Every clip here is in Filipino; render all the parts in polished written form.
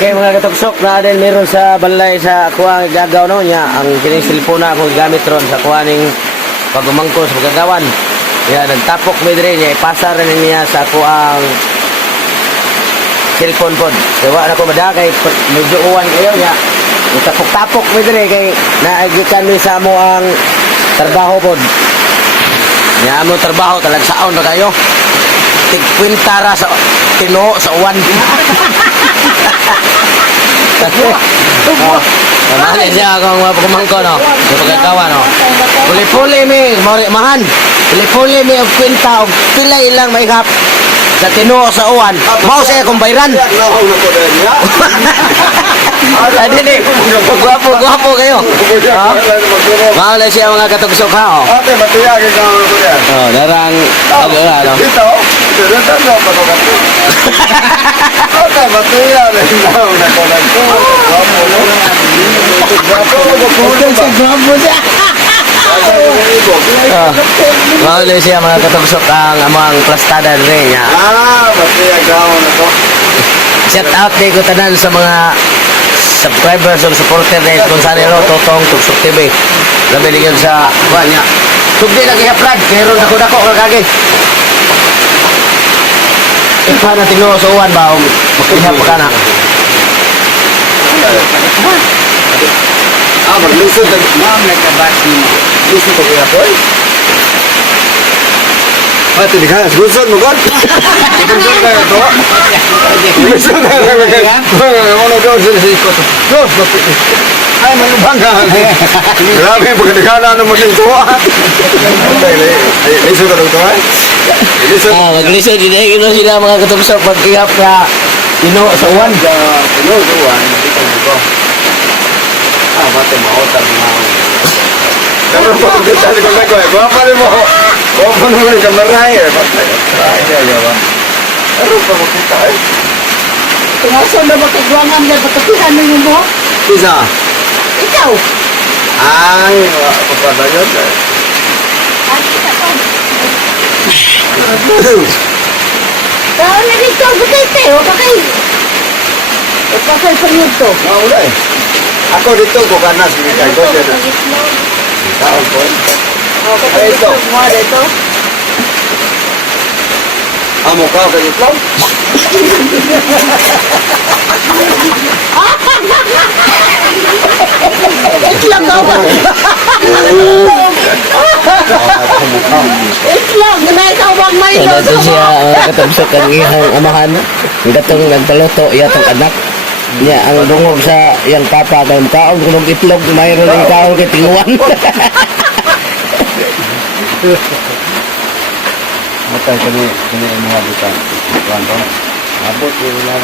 Okay mga katuksok na din meron sa balay sa kuwang gagaw no niya ang kining cellphone na akong gamit ron sa kuwaning pagumangko sa gagawan. Ya nagtapok mi dire niya ipasa rin niya sa kuwang cellphone pod. Kaya na ko madakay medyo uwan kayo niya. Tapok-tapok mi dire kay naagikan mi sa mo ang trabaho pod. Nya mo trabaho talagsaon na kayo. Tigkwintara sa tino sa uwan. Mamali siya akong pagkumangko, no? Sa pagkakawa, no? Puli-puli mi, mahan. Puli-puli mi, og kwinta, og pilay ilang maikap. Sa tino sa uwan. Mau siya kung bayran. Adi ni, gwapo kayo. Mamali siya mga katugsok ha, oh. Ate, matiyagin ka ako yan. Oh, darang, no? Dito, dito na pa ko kasi. Ate, matiyagin na ako na ko lang ko. Gwapo, no? Gwapo siya. Mahuli siya mga katugsok ang amang plastada rin niya. Matiyagin ako na ko. Shout out din ko tanan sa mga subscribers o supporter din kung saan nilo Totong Tugsok TV. Labi din yun sa kuha niya. Tugdi lagi haprad, pero dako-dako kagagi. Ikaw na tingno sa uwan ba? Makihap ka na. Maglusod na. Ma'am, nagkabas niyo. Lusod ko kaya po eh. Ate, di ka, lusod mo God. Lusod ka na to. Lusod ka na. Ano daw sila sa ikot. Ay, manubang ka. Grabe, pagkadikala na maglintuwa. Lusod ka daw to eh. Maglisod din ay sila mga katugsok pag-ihap na ino sa uwan. Ino sa uwan, dito dito. Bate maotan na. Pero po kita di ko ko. Guapa ni mo. Guapa mo ni kamera eh. Bate. Ay ya ba. Pero pa mo kita eh. Tumason na magkagwangan na pagkapihan mo mo? Isa. Ikaw! Ay, papadayon eh. Ay, kita ko. Tao na dito, bakit tayo? Bakit panyod to? Maula eh. Ako dito ko kanas ni kay ko dito. Tao ko. Ay, ito. Mga dito. Amo ka sa itlog? Itlog ka ba? Itlog! Na ikaw bang may Ano to siya mga katugsok ang ihang amahan. Gatong nagpaluto iyatong anak. Ya, ang dungog sa iyang papa kay mukhaon kunog itlog mayroon ng kaon kay tinguan. Matay kani mga bitan. Kuan to. Abot ko na.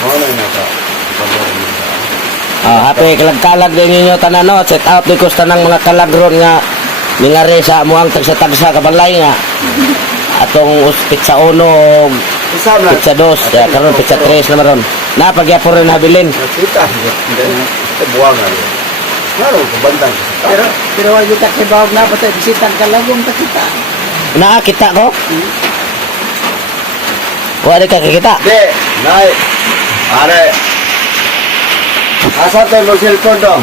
Wala na ka. Happy kalag-kalag din ninyo tanan no. Set out ni kus tanang mga kalagron nga ningari sa muang tagsa-tagsa kabalay nga. Atong pizza 1 og Isa na. pizza 2, ya karon pizza 3 naman ron. Napagyapo rin habilin. Kita. Ito buwangan. Klaro, kubantang. Pero wag kita kibawag na patay bisitan ka lagong kita. Nakakita ko? Wala ka kakita. De, nai. Are. Asa tayo mo cellphone dong?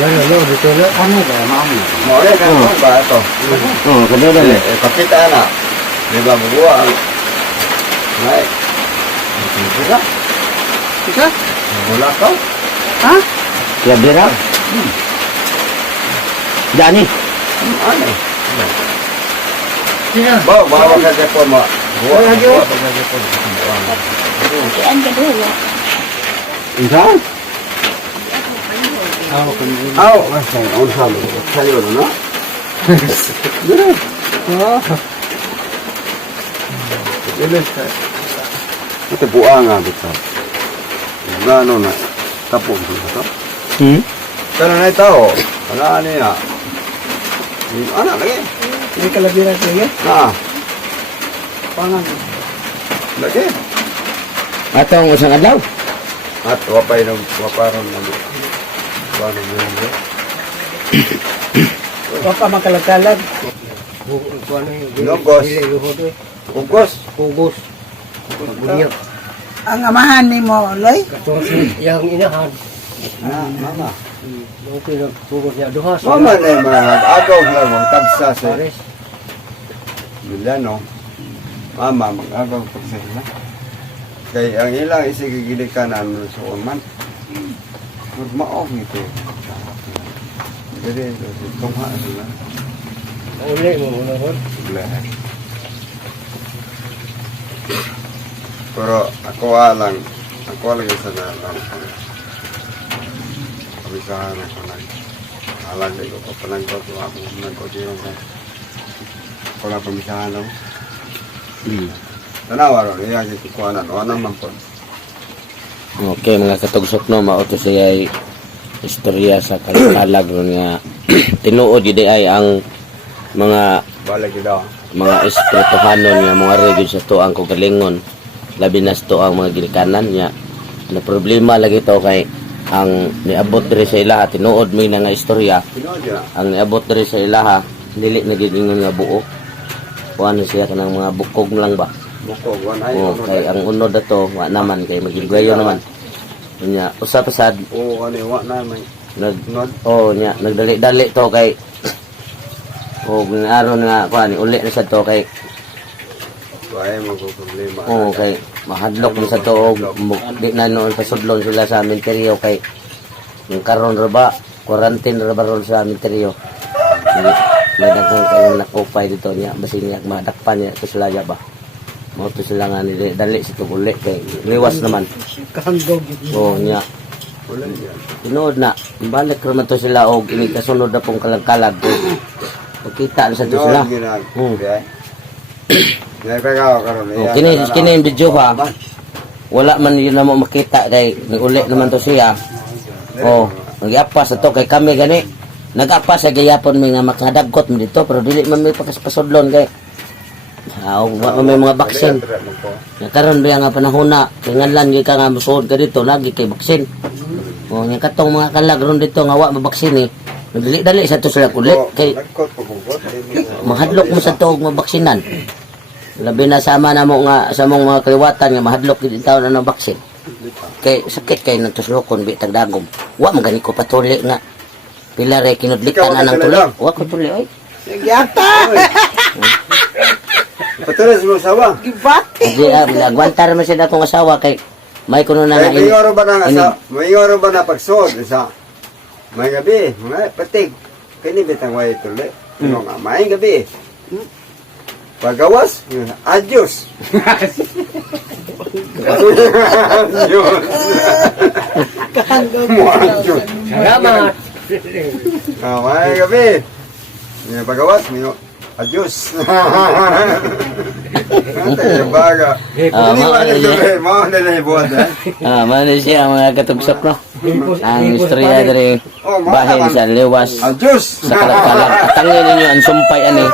Dito lang ano ba mami? More ka ba ito? Kadyo na eh. Pakita na. Di ba buwan? Nai. Ika? Ika? Wala ka? Ha? Kaya bira? Dani. Ano? Sino? Bawa ka cellphone mo. Buwan. Radyo? Bawa ka cellphone mo. Iyan ka doon. Isa? Aw, on salo. Sayo no? Dito. Ito buang nga bitaw. Gano na. Tapos ito. Pero na ito. Ano niya? Ano lagi? Hindi ka labira siya. Ah, Pangan. lagi. Atong usang adlaw. At wapay ng waparon na. Paano mo? Wapa makalagkalag. Logos. Ugos. Kubos. Bunyot. Ang amahan ni mo, Loy? Yang inahan. Mama. Okay, nagtugod niya. Duha sa Mama na yung mga agaw na mga tagsa sa Milano. Mama, mag-agaw pag sa ila. Kaya ang ilang isigigili ka na ano sa orman. Magmaok nito. Jadi, tungha sila. uli mo muna ron. Lahat. Pero ako lang isa na lang. Kabisahan ako lang. Alam ko pa panagkot ako nagkot yun. Ako lang pamisahan ako. Tanawa ron, iya kikukuhanan. Wala naman po. Okay, mga katugsok no, mauto siya ay istorya sa kalakalag ron nga tinuod yun ay ang Balik ito. mga espirituhanon nga mga regyo sa tuang kagalingon labi na sa tuang mga gilikanan niya na problema lagi to kay ang niabot diri sa ilaha tinuod may nga istorya Tinood yun. ang niabot diri sa ilaha dili nagigingon nga buo kuan siya kanang mga bukog lang ba Bukog, one eye. kay ang unod ato wa naman kay magigwayo naman nya usap sad Oo, ano yung na may nag nod. nya nagdali-dali to kay aron nga kuan uli na sa to kay Kaya magpuproblema. kay mahadlok na sa to og di na noon pasudlon sila sa menteryo kay yung karon ra ba quarantine ra ba ron sa menteryo nadaghang kayo nakupay dito niya basin niya madakpan niya to sila ba mo to sila nga ni dali sa to uli kay liwas naman Kahandog. niya Wala yan. tinuod na balik ra man to sila og ini kasunod na pong kalag-kalag makita na sa to sila Tinood ginag. Hmm. Okay. Nagkagawa ka ron. kini yung video ba wala man yun na mo makita kay nag-uli naman to siya nag-apas na to kay kami gani nag-apas sa gayapon may nga makadagkot mo dito pero dili man may pakasudlon kay wala may mga baksin nakaroon ba nga panahon na kay nganlan gyud ka nga musuod ka dito lagi kay baksin nya katong mga kalag ron dito nga wa mabaksin eh dali sa to sila kulit kay Nagkot pa bukot. mahadlok mo sa tuog mabaksinan labi na sama na mo nga sa mong mga kaliwatan nga mahadlok din taon na ng baksin kay sakit kay nagtuslokon bitag dagom wa man gani ko patuli nga pila ray kinudlikan na ng tuli wa ko tuli oy Yata! Patuloy mo sawa. Gibati! di agwantar man siya akong asawa kay may kuno na nga May ingoro ba na sa may ingoro ba na pagsuod sa may gabi, mga patig. Kini bitang way tuloy. Ano nga may gabi. Pagawas, adios. Adios. Kahandog. Adios. Salamat. May gabi. May pagawas, may adios. Tayo baga. Mau na na ibuhat. man siya mga katugsok no ang istorya diri bahin sa liwas Adios. sa kalag-kalag atangin ninyo ang sumpay ani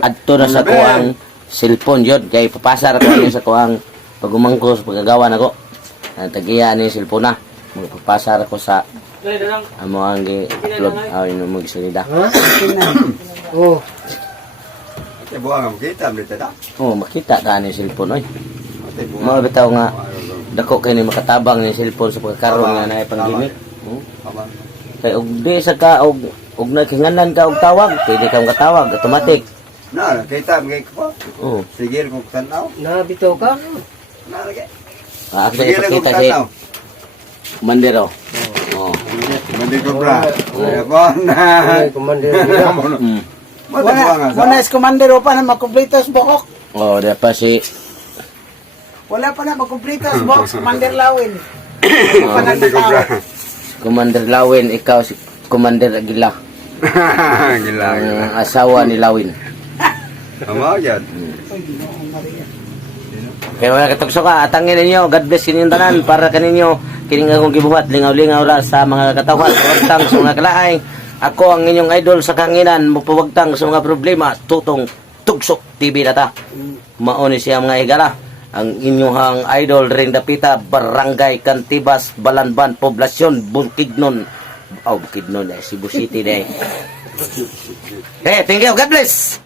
adto na sa kuang cellphone yun kay papasar ko ani sa kuang pagumangkos pagagawa nako tagiya ni cellphone na magpapasar ko sa amo ang gi-upload no mo gisalida Oh, Buang ang kita dito da. makita ta ni cellphone oy mo bitaw nga dako kay ni makatabang ni cellphone sa pagkakaroon nga na pandemic kay og di sa ka og nagkinganan ka og tawag pwede kang katawag automatic Na, kita mga ko. oh Sige kung tanaw. nabitaw ka? Na lagi. ako Sige kung ipakita si tanaw. Mandero oh Mandi ko bra. Ay ba na. Ay, commander nila. Wala is commander pa na makumpleto sa bukok. oh da pa si Wala pa na makumpleto sa bukok, Commander Lawin. Mandi ko bra. Commander Lawin ikaw si Commander Aguila Gila. ang asawa ni Lawin Ama yan. kaya mga katugsok ka atangin ninyo God bless kining tanan para kaninyo kining akong gibuhat lingaw-lingaw ra sa mga katawan pagtang sa mga kalaay ako ang inyong idol sa kanginan mupawagtang sa mga problema tutong Tugsok TV data mao ni siya mga higala ang inyong idol ring dapita Barangay Cantibas Balanban Poblasyon Bukidnon Bukidnon Cebu City day. Hey, thank you. God bless.